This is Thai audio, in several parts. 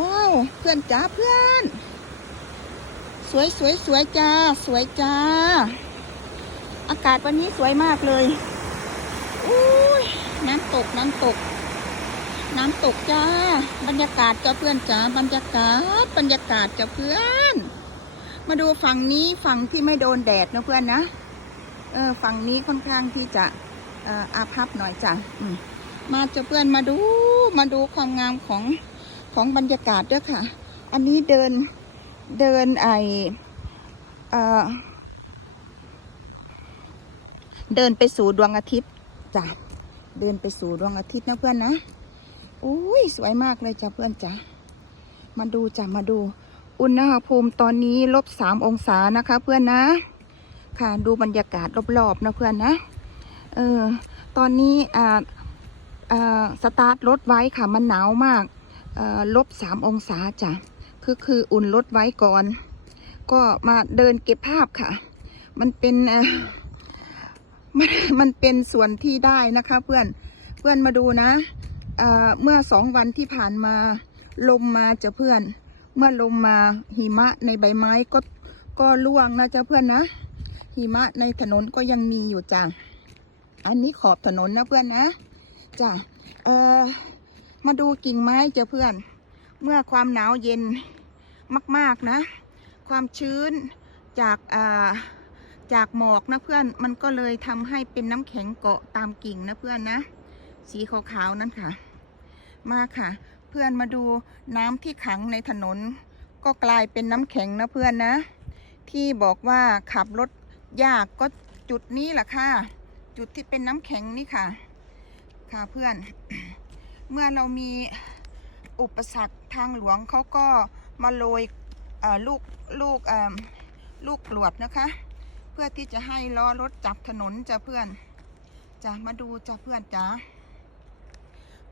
ว้าวเพื่อนจ้าเพื่อน สวยสวยสวยจ้า สวยจ้า อากาศวันนี้สวยมากเลยอุ้ยน้ำตกน้ำตก น้ำตกจ้า บรรยากาศจ้าเพื่อนจ้าบรรยากาศ บรรยากาศจ้าเพื่อน มาดูฝั่งนี้ฝั่งที่ไม่โดนแดดนะเพื่อนนะเออฝั่งนี้ค่อนข้างที่จะอออาภัพหน่อยจ้ะมมาจ้าเพื่อนมาดูมาดูความงามของ ของบรรยากาศด้วยค่ะ อันนี้เดินเดินไอเออเดินไปสู่ดวงอาทิตย์จ้ะเดินไปสู่ดวงอาทิตย์นะเพื่อนนะอุ้ยสวยมากเลยจ้ะเพื่อนจ้ะมาดูจ้ะมาดู อุณหภูมิตอนนี้ลบสามองศานะคะ เพื่อนนะ ค่ะดูบรรยากาศรอบๆนะเพื่อนนะเออตอนนี้อ่าอ่าสตาร์ทรถไว้ค่ะมันหนาวมาก ลบสามองศาจ้ะคือคืออุ่นรถไว้ก่อน ก็มาเดินเก็บภาพค่ะ มันเป็นมันมันเป็นส่วนที่ได้นะคะเพื่อนเพื่อนมาดูนะเเมื่อสองวันที่ผ่านมาลมมาจะเพื่อน เมื่อลมมาหิมะในใบไม้ก็ก็ร่วงนะจ๊ะเพื่อนนะหิมะในถนนก็ยังมีอยู่จ้ะอันนี้ขอบถนนนะเพื่อนนะจ้ะเออ มาดูกิ่งไม้เจ้ะเพื่อน เมื่อความหนาวเย็นมาก ๆนะ ความชื้นจากาจากหมอกนะเพื่อนมันก็เลยทำให้เป็นน้ำแข็งเกาะตามกิ่งนะเพื่อนนะ สีขาวๆนั่นค่ะ มาค่ะ เพื่อนมาดูน้ำที่ขังในถนน ก็กลายเป็นน้ำแข็งนะเพื่อนนะ ที่บอกว่าขับรถยากก็จุดนี้แหละค่ะ จุดที่เป็นน้ำแข็งนี่ค่ะ ค่ะเพื่อน เมื่อเรามีอุปสรรคทางหลวงเขาก็มาโรยลูกลูกลูกกรวดนะคะ เพื่อที่จะให้ล้อรถจับถนนจ้ะเพื่อนจ้ะมาดูจ้ะเพื่อนจ้ะ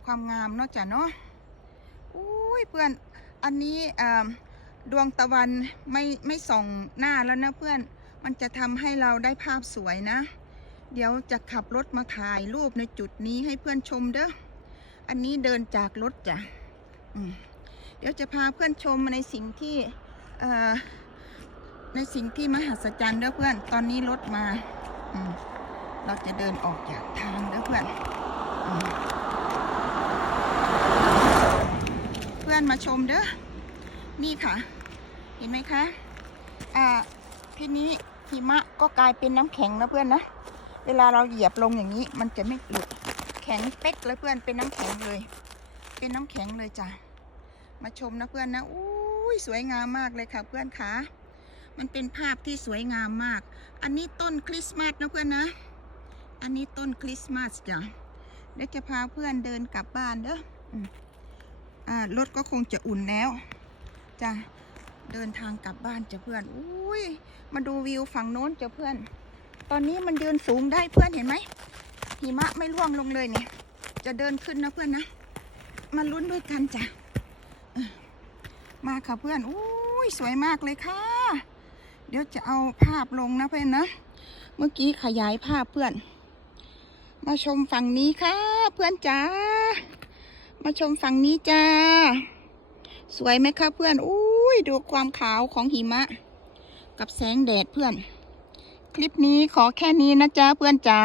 ความงามเนาะจ้ะเนาะอุ้ยเพื่อนอันนี้ดวงตะวันไม่ไม่ส่องหน้าแล้วนะเพื่อนมันจะทำให้เราได้ภาพสวยนะ เดี๋ยวจะขับรถมาถ่ายรูปในจุดนี้ให้เพื่อนชมเด้อ อันนี้เดินจากรถจ้ะเดี๋ยวจะพาเพื่อนชมในสิ่งที่ในสิ่งที่มหัศจรรย์เด้อเพื่อน ตอนนี้รถมา เราจะเดินออกจากทางเด้อเพื่อน เพื่อนมาชมเด้อ นี่ค่ะ เห็นไหมคะ อ่า ทีนี้หิมะก็กลายเป็นน้ำแข็งนะเพื่อนนะ เวลาเราเหยียบลงอย่างนี้ มันจะไม่หลุด ข็งเป๊กเลยเพื่อนเป็นน้ำแข็งเลย เป็นน้ำแข็งเลยจ้ะมาชมนะเพื่อนนะอุ้ยสวยงามมากเลยค่ะเพื่อนคะมันเป็นภาพที่สวยงามมาก อันนี้ต้นคริสต์มาสนะเพื่อนนะ อันนี้ต้นคริสต์มาสจ้ะเดี๋ยวจะพาเพื่อนเดินกลับบ้านเด้ออ่ารถก็คงจะอุ่นแล้วจ้ะเดินทางกลับบ้านจ้ะเพื่อนอุ้ยมาดูวิวฝั่งโน้นจ้ะเพื่อน ตอนนี้มันเดินสูงได้เพื่อนเห็นไหม หิมะไม่ร่วงลงเลยเนี่ย จะเดินขึ้นนะเพื่อนนะ มาลุ้นด้วยกันจ้ะมาค่ะเพื่อนอุ้ยสวยมากเลยค่ะ เดี๋ยวจะเอาภาพลงนะเพื่อนนะ เมื่อกี้ขยายภาพเพื่อน มาชมฝั่งนี้ค่ะ เพื่อนจ้า มาชมฝั่งนี้จ้า สวยไหมคะเพื่อนอุ้ยดูความขาวของหิมะ กับแสงแดดเพื่อน คลิปนี้ขอแค่นี้นะจ๊ะเพื่อนจ๋า